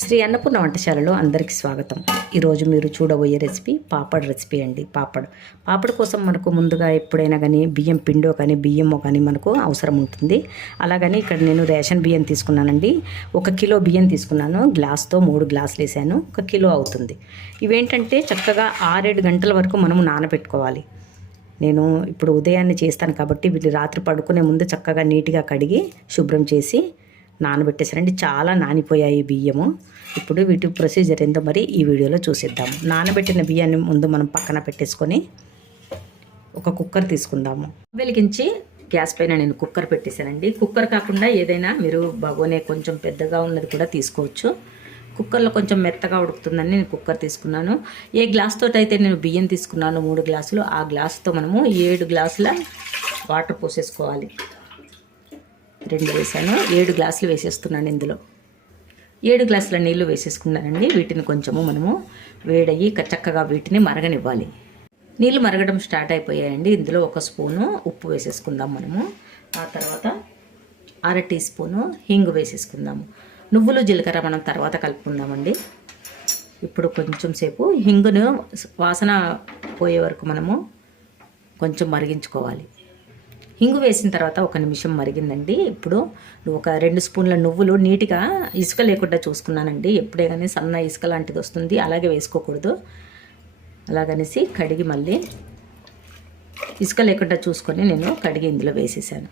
శ్రీ అన్నపూర్ణ వంటశాలలో అందరికీ స్వాగతం. ఈరోజు మీరు చూడబోయే రెసిపీ పాపడ్ రెసిపీ అండి. పాపడ్ కోసం మనకు ముందుగా ఎప్పుడైనా కానీ బియ్యం పిండో కానీ బియ్యమో కానీ మనకు అవసరం ఉంటుంది. అలాగని ఇక్కడ నేను రేషన్ బియ్యం తీసుకున్నానండి. 1 కిలో బియ్యం తీసుకున్నాను. గ్లాస్తో 3 గ్లాసులు వేసాను. 1 కిలో అవుతుంది. ఇవేంటంటే చక్కగా 6-7 గంటల వరకు మనము నానబెట్టుకోవాలి. నేను ఇప్పుడు ఉదయాన్నే చేస్తాను కాబట్టి వీళ్ళు రాత్రి పడుకునే ముందు చక్కగా నీట్గా కడిగి శుభ్రం చేసి నానబెట్టేసారండి. చాలా నానిపోయాయి బియ్యము. ఇప్పుడు వీటి ప్రొసీజర్ ఏందో మరి ఈ వీడియోలో చూసిద్దాము. నానబెట్టిన బియ్యాన్ని ముందు మనం పక్కన పెట్టేసుకొని ఒక కుక్కర్ తీసుకుందాము. వెలిగించి గ్యాస్ పైన నేను కుక్కర్ పెట్టేశానండి. కుక్కర్ కాకుండా ఏదైనా మీరు బగోనే కొంచెం పెద్దగా ఉన్నది కూడా తీసుకోవచ్చు. కుక్కర్లో కొంచెం మెత్తగా ఉడుకుతుందని నేను కుక్కర్ తీసుకున్నాను. ఏ గ్లాస్ తోటి అయితే నేను బియ్యం తీసుకున్నాను 3 గ్లాసులు, ఆ గ్లాసుతో మనము 7 గ్లాసుల వాటర్ పోసేసుకోవాలి. 2 వేసాను, 7 గ్లాసులు వేసేస్తున్నాను. ఇందులో 7 గ్లాసుల నీళ్లు వేసేసుకున్నానండి. వీటిని కొంచెము మనము వేడయ్యి చక్కగా వీటిని మరగనివ్వాలి. నీళ్ళు మరగడం స్టార్ట్ అయిపోయాయండి. ఇందులో 1 స్పూను ఉప్పు వేసేసుకుందాం మనము. ఆ తర్వాత 1/2 టీ స్పూను హింగు వేసేసుకుందాము. నువ్వులు జీలకర్ర మనం తర్వాత కలుపుకుందామండి. ఇప్పుడు కొంచెం సేపు హింగును వాసన పోయే వరకు మనము కొంచెం మరిగించుకోవాలి. హింగు వేసిన తర్వాత 1 నిమిషం మరిగిందండి. ఇప్పుడు ఒక 2 స్పూన్ల నువ్వులు నీట్గా ఇసుక లేకుండా చూసుకున్నానండి. ఎప్పుడే కానీ సన్న ఇసుక లాంటిది వస్తుంది, అలాగే వేసుకోకూడదు. అలాగనేసి కడిగి మళ్ళీ ఇసుక లేకుండా చూసుకొని నేను కడిగి ఇందులో వేసేసాను.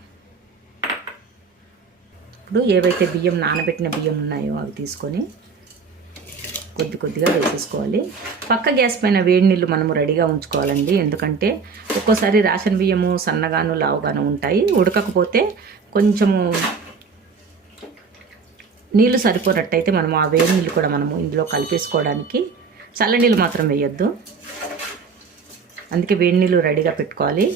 ఇప్పుడు ఏవైతే బియ్యం నానబెట్టిన బియ్యం ఉన్నాయో అవి తీసుకొని కొద్దిగా వేసేసుకోవాలి. పక్క గ్యాస్ పైన వేడి నీళ్ళు మనము రెడీగా ఉంచుకోవాలండి. ఎందుకంటే ఒక్కోసారి రేషన్ బియ్యము సన్నగాను లావుగాను ఉంటాయి. ఉడకకపోతే కొంచెము నీళ్ళు సరిపోనట్టయితే మనము ఆ వేడి నీళ్ళు కూడా మనము ఇందులో కలిపేసుకోవడానికి చల్ల నీళ్ళు మాత్రం వేయొద్దు. అందుకే వేడి నీళ్ళు రెడీగా పెట్టుకోవాలి.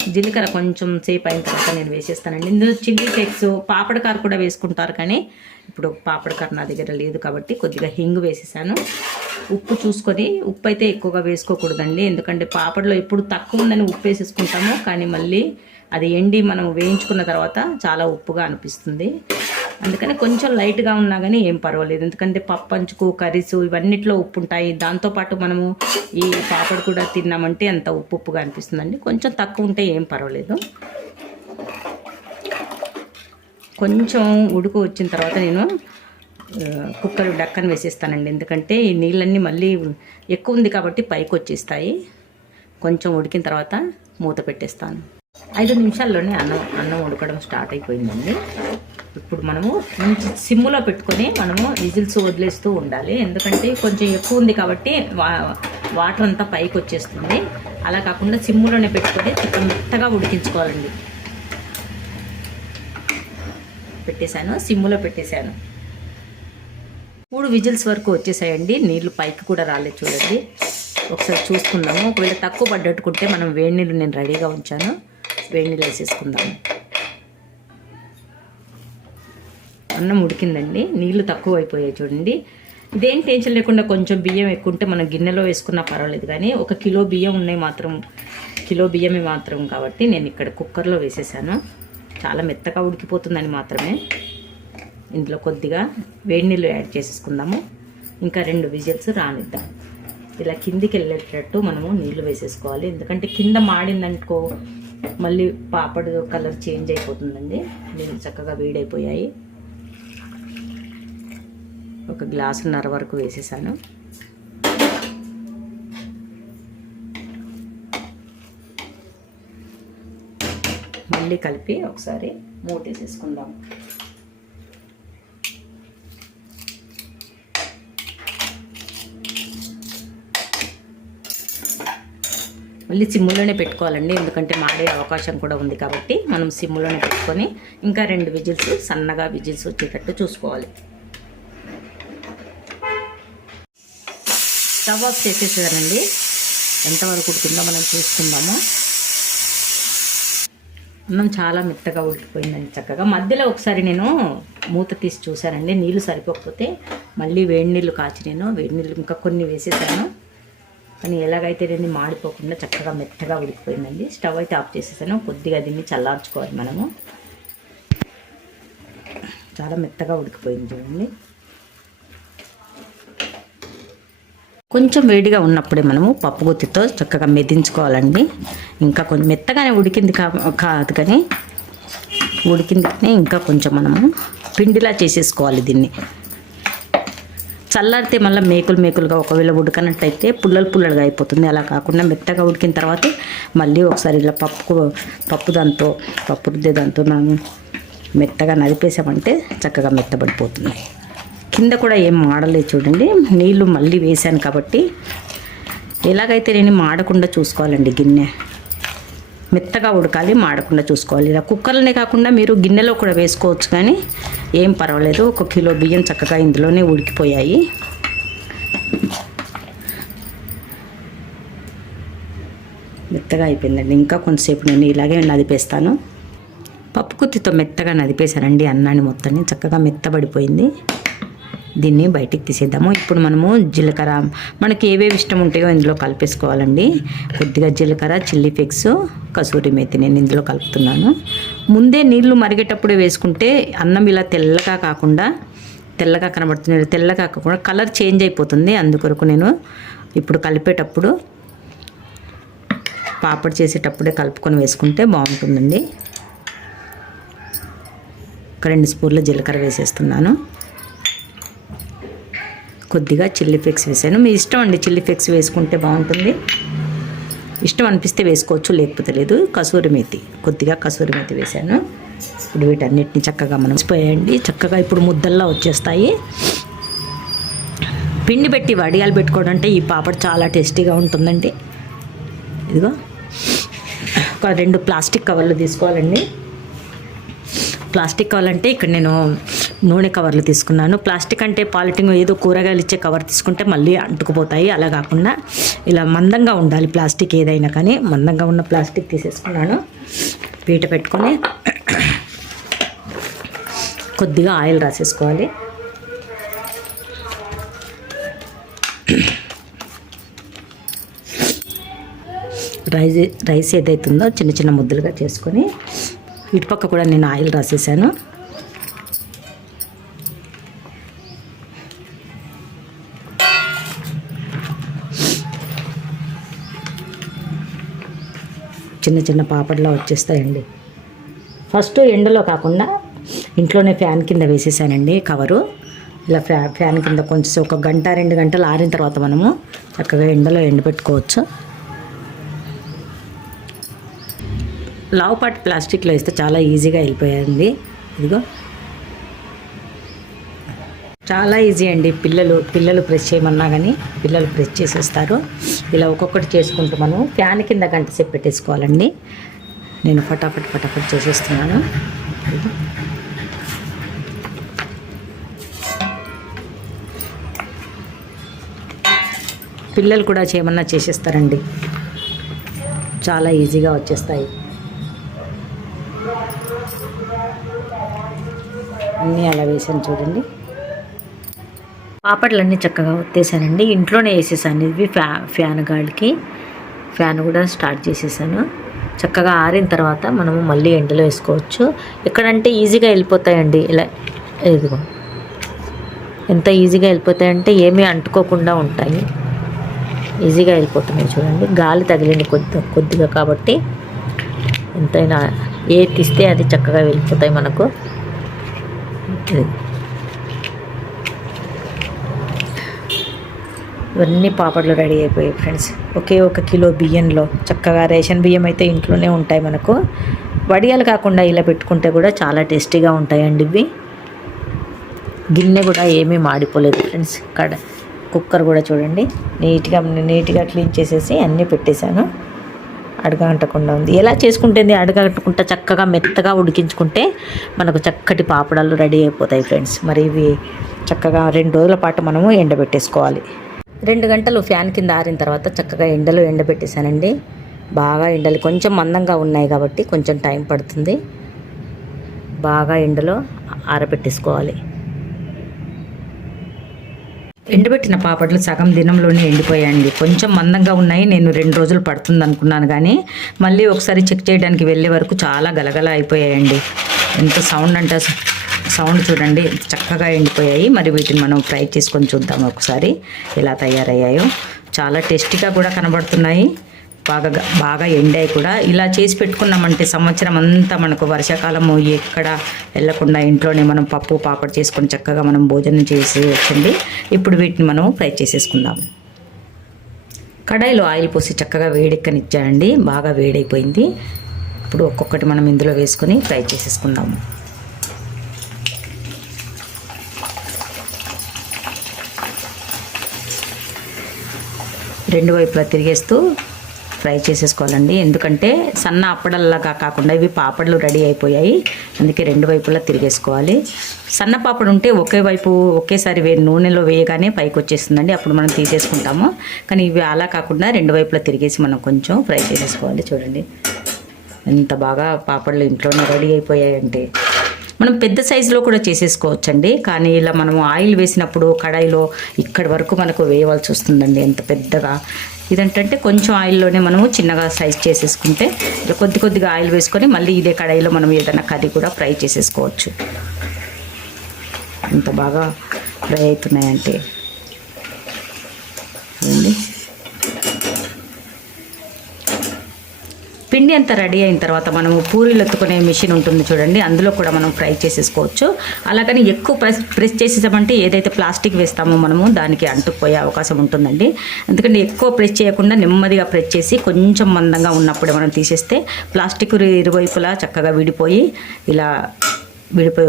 జీలకర్ర కొంచెం సేపు అయిన తర్వాత నేను వేసేస్తానండి. ఇందులో చిల్లీ ఫ్లేక్స్ పాపడకారు కూడా వేసుకుంటారు, కానీ ఇప్పుడు పాపడకారు నా దగ్గర లేదు కాబట్టి కొద్దిగా హింగు వేసేసాను. ఉప్పు చూసుకొని, ఉప్పు అయితే ఎక్కువగా వేసుకోకూడదండి. ఎందుకంటే పాపడలో ఎప్పుడు తక్కువ ఉందని ఉప్పు వేసేసుకుంటాము, కానీ మళ్ళీ అది ఎండి మనం వేయించుకున్న తర్వాత చాలా ఉప్పుగా అనిపిస్తుంది. అందుకని కొంచెం లైట్గా ఉన్నా కానీ ఏం పర్వాలేదు. ఎందుకంటే పప్పు అంచుకు కర్రీసు ఇవన్నిట్లో ఉప్పు ఉంటాయి. దాంతోపాటు మనము ఈ పాపడు కూడా తిన్నామంటే అంత ఉప్పుగా అనిపిస్తుందండి. కొంచెం తక్కువ ఉంటే ఏం పర్వాలేదు. కొంచెం ఉడుకు వచ్చిన తర్వాత నేను కుక్కర్ డక్కని వేసేస్తానండి. ఎందుకంటే ఈ నీళ్ళన్నీ మళ్ళీ ఎక్కువ ఉంది కాబట్టి పైకి వచ్చేస్తాయి. కొంచెం ఉడికిన తర్వాత మూత పెట్టేస్తాను. 5 నిమిషాల్లోనే అన్నం ఉడకడం స్టార్ట్ అయిపోయిందండి. ఇప్పుడు మనము మంచి సిమ్ములో పెట్టుకొని మనము విజిల్స్ వదిలేస్తూ ఉండాలి. ఎందుకంటే కొంచెం ఎక్కువ ఉంది కాబట్టి వాటర్ అంతా పైకి వచ్చేస్తుంది. అలా కాకుండా సిమ్ములోనే పెట్టుకొని మెత్తగా ఉడికించుకోవాలండి. పెట్టేశాను, సిమ్ములో పెట్టేశాను. 3 విజిల్స్ వరకు వచ్చేసాయండి. నీళ్లు పైకి కూడా రాలేదు చూడండి. ఒకసారి చూసుకుందాము. ఒకవేళ తక్కువ పడ్డట్టుకుంటే మనం వేడి నీళ్ళు నేను రెడీగా ఉంచాను. వేడి నీళ్ళు వేసేసుకుందాము. అన్నం ఉడికిందండి. నీళ్లు తక్కువ అయిపోయాయి చూడండి. ఇదేం టెన్షన్ లేకుండా కొంచెం బియ్యం ఎక్కువ ఉంటే మనం గిన్నెలో వేసుకున్నా పర్వాలేదు, కానీ 1 కిలో బియ్యం ఉన్నాయి మాత్రం, కిలో బియ్యమే మాత్రం కాబట్టి నేను ఇక్కడ కుక్కర్లో వేసేసాను. చాలా మెత్తగా ఉడికిపోతుందని మాత్రమే. ఇందులో కొద్దిగా వేడి నీళ్ళు యాడ్ చేసేసుకుందాము. ఇంకా 2 విజిల్స్ రానిద్దాం. ఇలా కిందికి వెళ్ళేటట్టు మనము నీళ్లు వేసేసుకోవాలి. ఎందుకంటే కింద మాడిందనుకో మళ్ళీ పాపడు కలర్ చేంజ్ అయిపోతుందండి. నీళ్ళు చక్కగా వేడైపోయాయి. 1 గ్లాసున్నర వరకు వేసేసాను. మళ్ళీ కలిపి ఒకసారి మూటేసేసుకుందాం. మళ్ళీ సిమ్ములోనే పెట్టుకోవాలండి. ఎందుకంటే మాడే అవకాశం కూడా ఉంది కాబట్టి మనం సిమ్ములోనే పెట్టుకొని ఇంకా 2 విజిల్స్ సన్నగా విజిల్స్ వచ్చేటట్టు చూసుకోవాలి. స్టవ్ ఆఫ్ చేసేసానండి. ఎంతవరకు ఉడికిందో మనం చూసుకుందాము. అన్నం చాలా మెత్తగా ఉడికిపోయిందండి చక్కగా. మధ్యలో ఒకసారి నేను మూత తీసి చూశానండి. నీళ్ళు సరిపోకపోతే మళ్ళీ వేడి నీళ్ళు కాచి నేను వేడి నీళ్ళు ఇంకా కొన్ని వేసేసాను. కానీ ఎలాగైతే దీన్ని మాడిపోకుండా చక్కగా మెత్తగా ఉడికిపోయిందండి. స్టవ్ అయితే ఆఫ్ చేసేసాను. కొద్దిగా దీన్ని చల్లార్చుకోవాలి మనము. చాలా మెత్తగా ఉడికిపోయింది చూడండి. కొంచెం వేడిగా ఉన్నప్పుడే మనము పప్పు గుత్తితో చక్కగా మెదించుకోవాలండి. ఇంకా కొంచెం మెత్తగానే ఉడికింది కాదు కానీ ఇంకా కొంచెం మనము పిండిలా చేసేసుకోవాలి దీన్ని. చల్లారితే మళ్ళీ మేకులుగా ఒకవేళ ఉడకనట్టయితే పుల్లలుగా అయిపోతుంది. అలా కాకుండా మెత్తగా ఉడికిన తర్వాత మళ్ళీ ఒకసారి ఇలా పప్పు రుద్దే దాంతో మనం మెత్తగా నలిపేసామంటే చక్కగా మెత్తబడిపోతుంది. కింద కూడా ఏం మాడలేదు చూడండి. నీళ్ళు మళ్ళీ వేసాను కాబట్టి ఎలాగైతే నేను మాడకుండా చూసుకోవాలండి. గిన్నె మెత్తగా ఉడకాలి, మాడకుండా చూసుకోవాలి. ఇలా కుక్కర్లోనే కాకుండా మీరు గిన్నెలో కూడా వేసుకోవచ్చు కానీ ఏం పర్వాలేదు. 1 కిలో బియ్యం చక్కగా ఇందులోనే ఉడికిపోయాయి. మెత్తగా అయిపోయిందండి. ఇంకా కొంతసేపు నేను ఇలాగే నదిపేస్తాను. పప్పు కుత్తితో మెత్తగా నదిపేశానండి అన్నాన్ని మొత్తాన్ని. చక్కగా మెత్తబడిపోయింది. దీన్ని బయటికి తీసేద్దాము. ఇప్పుడు మనము జీలకర్ర మనకి ఏవేవి ఇష్టం ఉంటాయో ఇందులో కలిపేసుకోవాలండి. కొద్దిగా జీలకర్ర, చిల్లీ ఫ్లేక్స్, కసూరి మేతి నేను ఇందులో కలుపుతున్నాను. ముందే నీళ్లు మరిగేటప్పుడే వేసుకుంటే అన్నం ఇలా తెల్లగా కనబడుతుంది. తెల్లగా కాకుండా కలర్ చేంజ్ అయిపోతుంది. అందుకొరకు నేను ఇప్పుడు కలిపేటప్పుడు పాపడ్ చేసేటప్పుడే కలుపుకొని వేసుకుంటే బాగుంటుందండి. 2 స్పూన్ల జీలకర్ర వేసేస్తున్నాను. కొద్దిగా చిల్లీ ఫ్లేక్స్ వేసాను. మీ ఇష్టం అండి, చిల్లీ ఫ్లేక్స్ వేసుకుంటే బాగుంటుంది. ఇష్టం అనిపిస్తే వేసుకోవచ్చు, లేకపోతే లేదు. కొద్దిగా కసూరి మేతి వేసాను. ఇప్పుడు వీటన్నిటిని చక్కగా మనం పోయండి. చక్కగా ఇప్పుడు ముద్దల్లా వచ్చేస్తాయి. పిండి పెట్టి వడియాలు పెట్టుకోవడం అంటే ఈ పాపడ్ చాలా టేస్టీగా ఉంటుందండి. ఇదిగో ఒక 2 ప్లాస్టిక్ కవర్లు తీసుకోవాలండి. ప్లాస్టిక్ కవర్ అంటే ఇక్కడ నేను నూనె కవర్లు తీసుకున్నాను. ప్లాస్టిక్ అంటే పాలిథిన్ ఏదో కూరగాయలు ఇచ్చే కవర్ తీసుకుంటే మళ్ళీ అంటుకుపోతాయి. అలా కాకుండా ఇలా మందంగా ఉండాలి ప్లాస్టిక్ ఏదైనా కానీ. మందంగా ఉన్న ప్లాస్టిక్ తీసేసుకున్నాను. పీట పెట్టుకొని కొద్దిగా ఆయిల్ రాసేసుకోవాలి. రైస్ ఏదైతుందో చిన్న చిన్న ముద్దలుగా చేసుకొని ఇటుపక్క కూడా నేను ఆయిల్ రాసేసాను. చిన్న పాపడ్లా వచ్చేస్తాయండి. ఫస్ట్ ఎండలో కాకుండా ఇంట్లోనే ఫ్యాన్ కింద వేసేసానండి కవరు. ఇలా ఫ్యాన్ కింద కొంచెం 1 గంట 2 గంటలు ఆరిన తర్వాత మనము చక్కగా ఎండలో ఎండబెట్టుకోవచ్చు. లావుపాటి ప్లాస్టిక్లో వేస్తే చాలా ఈజీగా వెళ్ళిపోయింది. ఇదిగో చాలా ఈజీ అండి. పిల్లలు ప్రెస్ చేయమన్నా కానీ పిల్లలు ప్రెస్ చేసేస్తారు. ఇలా ఒక్కొక్కటి చేసుకుంటూ మనం ఫ్యాన్ కింద గంట సేపు పెట్టేసుకోవాలండి. నేను ఫటాఫట్ చేసేస్తున్నాను. పిల్లలు కూడా చేయమన్నా చేసేస్తారండి. చాలా ఈజీగా వచ్చేస్తాయి. అన్నీ అలా వేసాను చూడండి. పాపడ్లన్నీ చక్కగా ఒత్తేసానండి. ఇంట్లోనే వేసేసాను. ఇవి ఫ్యాన్ గాలికి ఫ్యాన్ కూడా స్టార్ట్ చేసేసాను. చక్కగా ఆరిన తర్వాత మనము మళ్ళీ ఎండలో వేసుకోవచ్చు. ఎక్కడంటే ఈజీగా వెళ్ళిపోతాయండి. ఇలా ఇదిగో ఎంత ఈజీగా వెళ్ళిపోతాయంటే ఏమీ అంటుకోకుండా ఉంటాయి. ఈజీగా వెళ్ళిపోతున్నాయి చూడండి. గాలి తగిలింది కొద్దిగా కాబట్టి ఎంతైనా ఏది తీస్తే అది చక్కగా వెళ్ళిపోతాయి మనకు. ఇవన్నీ పాపడ్లు రెడీ అయిపోయాయి ఫ్రెండ్స్. ఒకే 1 కిలో బియ్యంలో చక్కగా రేషన్ బియ్యం అయితే ఇంట్లోనే ఉంటాయి మనకు. వడియాలు కాకుండా ఇలా పెట్టుకుంటే కూడా చాలా టేస్టీగా ఉంటాయండి ఇవి. గిన్నె కూడా ఏమీ మాడిపోలేదు ఫ్రెండ్స్. కుక్కర్ కూడా చూడండి నీట్గా క్లీన్ చేసేసి అన్నీ పెట్టేశాను. అడగంటకుండా ఉంది. ఎలా చేసుకుంటుంది అడగంటకుండా చక్కగా మెత్తగా ఉడికించుకుంటే మనకు చక్కటి పాపడాలు రెడీ అయిపోతాయి ఫ్రెండ్స్. మరి ఇవి చక్కగా 2 రోజుల పాటు మనము ఎండబెట్టేసుకోవాలి. 2 గంటలు ఫ్యాన్ కింద ఆరిన తర్వాత చక్కగా ఎండలో ఎండబెట్టేశానండి. బాగా ఎండలు కొంచెం మందంగా ఉన్నాయి కాబట్టి కొంచెం టైం పడుతుంది. బాగా ఎండలో ఆరబెట్టేసుకోవాలి. ఎండబెట్టిన పాపడ్లు సగం దినంలోనే ఎండిపోయాయండి. కొంచెం మందంగా ఉన్నాయి. నేను 2 రోజులు పడుతుంది అనుకున్నాను కానీ మళ్ళీ ఒకసారి చెక్ చేయడానికి వెళ్ళే వరకు చాలా గలగల అయిపోయాయండి. ఎంత సౌండ్ అంటే సౌండ్ చూడండి చక్కగా ఎండిపోయాయి. మరి వీటిని మనం ఫ్రై చేసుకొని చూద్దాం ఒకసారి ఎలా తయారయ్యాయో. చాలా టేస్టీగా కూడా కనబడుతున్నాయి, బాగా ఎండాయి కూడా. ఇలా చేసి పెట్టుకున్నామంటే సంవత్సరం అంతా మనకు వర్షాకాలము ఎక్కడ వెళ్ళకుండా ఇంట్లోనే మనం పప్పు పాపడ్ చేసుకొని చక్కగా మనం భోజనం చేసి వచ్చింది. ఇప్పుడు వీటిని మనం ఫ్రై చేసేసుకుందాం. కడాయిలో ఆయిల్ పోసి చక్కగా వేడెక్కనిచ్చానండి, బాగా వేడైపోయింది. ఇప్పుడు ఒక్కొక్కటి మనం ఇందులో వేసుకొని ఫ్రై చేసేసుకుందాము. రెండు వైపులా తిరిగేస్తూ ఫ్రై చేసేసుకోవాలండి. ఎందుకంటే సన్న అప్పడల్లాగా కాకుండా ఇవి పాపడ్లు రెడీ అయిపోయాయి, అందుకే రెండు వైపులా తిరిగేసుకోవాలి. సన్న పాపడు ఉంటే ఒకే వైపు ఒకేసారి నూనెలో వేయగానే పైకి వచ్చేస్తుందండి, అప్పుడు మనం తీసేసుకుంటాము. కానీ ఇవి అలా కాకుండా రెండు వైపులా తిరిగేసి మనం కొంచెం ఫ్రై చేసేసుకోవాలి. చూడండి ఎంత బాగా పాపడ్లు ఇంట్లోనే రెడీ అయిపోయాయంటే. మనం పెద్ద సైజులో కూడా చేసేసుకోవచ్చండి, కానీ ఇలా మనము ఆయిల్ వేసినప్పుడు కడాయిలో ఇక్కడి వరకు మనకు వేయవలసి వస్తుందండి ఎంత పెద్దగా. ఇదేంటంటే కొంచెం ఆయిల్లోనే మనము చిన్నగా సైజ్ చేసేసుకుంటే కొద్దిగా ఆయిల్ వేసుకొని మళ్ళీ ఇదే కడాయిలో మనం ఏదైనా కర్రీ కూడా ఫ్రై చేసేసుకోవచ్చు. ఎంత బాగా ఫ్రై అవుతున్నాయంటే చూడండి. పిండి అంతా రెడీ అయిన తర్వాత మనము పూరీలు ఎత్తుకునే మిషన్ ఉంటుంది చూడండి, అందులో కూడా మనం ఫ్రై చేసేసుకోవచ్చు. అలాగని ఎక్కువ ప్రెస్ చేసేసామంటే ఏదైతే ప్లాస్టిక్ వేస్తామో మనము దానికి అంటుకుపోయే అవకాశం ఉంటుందండి. ఎందుకంటే ఎక్కువ ప్రెస్ చేయకుండా నెమ్మదిగా ప్రెస్ చేసి కొంచెం మందంగా ఉన్నప్పుడే మనం తీసేస్తే ప్లాస్టిక్ ఇరువైపులా చక్కగా విడిపోయి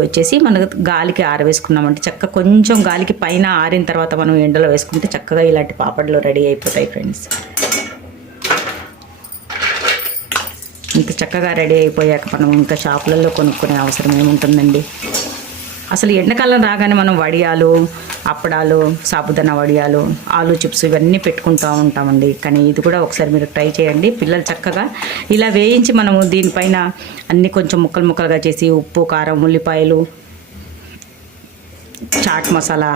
వచ్చేసి మనకు గాలికి ఆరవేసుకున్నామంటే చక్కగా కొంచెం గాలికి పైన ఆరిన తర్వాత మనం ఎండలో వేసుకుంటే చక్కగా ఇలాంటి పాపడ్లు రెడీ అయిపోతాయి ఫ్రెండ్స్. ఇంత చక్కగా రెడీ అయిపోయాక మనం ఇంకా షాపులలో కొనుక్కునే అవసరం ఏముంటుందండి. అసలు ఎండాకాలం రాగానే మనం వడియాలు, అప్పడాలు, సాబుదానా వడియాలు, ఆలు చిప్స్ ఇవన్నీ పెట్టుకుంటూ ఉంటామండి. కానీ ఇది కూడా ఒకసారి మీరు ట్రై చేయండి. పిల్లలు చక్కగా ఇలా వేయించి మనము దీనిపైన అన్నీ కొంచెం ముక్కలుగా చేసి ఉప్పు, కారం, ఉల్లిపాయలు, చాట్ మసాలా,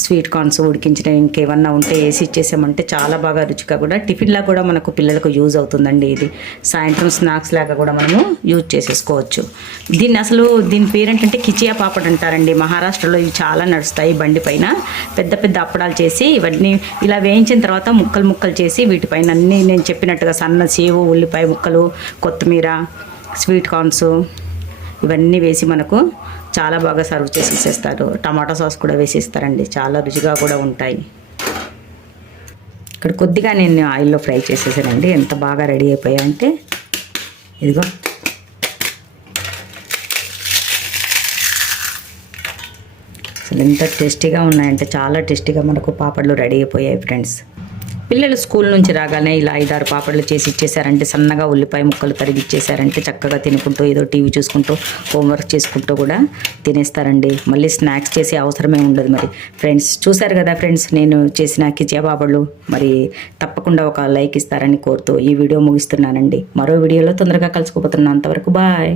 స్వీట్ కార్న్స్ ఉడికించిన ఇంకేమన్నా ఉంటే వేసి ఇచ్చేసామంటే చాలా బాగా రుచిగా కూడా టిఫిన్లా కూడా మనకు పిల్లలకు యూజ్ అవుతుందండి. ఇది సాయంత్రం స్నాక్స్ లాగా కూడా మనము యూజ్ చేసేసుకోవచ్చు. దీని పేరు ఏంటంటే కిచియా పాపడ్ అంటారండి. మహారాష్ట్రలో ఇవి చాలా నడుస్తాయి. బండి పైన పెద్ద అప్పడాలు చేసి ఇవన్నీ ఇలా వేయించిన తర్వాత ముక్కలు చేసి వీటిపైన అన్నీ నేను చెప్పినట్టుగా సన్న సేవు, ఉల్లిపాయ ముక్కలు, కొత్తిమీర, స్వీట్ కార్న్స్ ఇవన్నీ వేసి మనకు చాలా బాగా సర్వ్ చేసి ఇచ్చేస్తారు. టమాటా సాస్ కూడా వేసి ఇస్తారండి, చాలా రుచిగా కూడా ఉంటాయి. ఇక్కడ కొద్దిగా నేను ఆయిల్లో ఫ్రై చేసేసానండి. ఎంత బాగా రెడీ అయిపోయాయంటే ఇదిగో అసలు ఎంత టేస్టీగా ఉన్నాయంటే చాలా టేస్టీగా మనకు పాపడ్లు రెడీ అయిపోయాయి ఫ్రెండ్స్. పిల్లలు స్కూల్ నుంచి రాగానే ఇలా 5-6 పాపడ్లు చేసి ఇచ్చేసారంటే, సన్నగా ఉల్లిపాయ ముక్కలు తరిగి ఇచ్చేసారంటే చక్కగా తినుకుంటూ ఏదో టీవీ చూసుకుంటూ హోంవర్క్ చేసుకుంటూ కూడా తినేస్తారండి. మళ్ళీ స్నాక్స్ చేసే అవసరమే ఉండదు. మరి ఫ్రెండ్స్ చూసారు కదా ఫ్రెండ్స్, నేను చేసిన కిచియా పాపడ్లు. మరి తప్పకుండా ఒక లైక్ ఇస్తారని కోరుతూ ఈ వీడియో ముగిస్తున్నానండి. మరో వీడియోలో తొందరగా కలుసుకుపోతున్నాను. అంతవరకు బాయ్.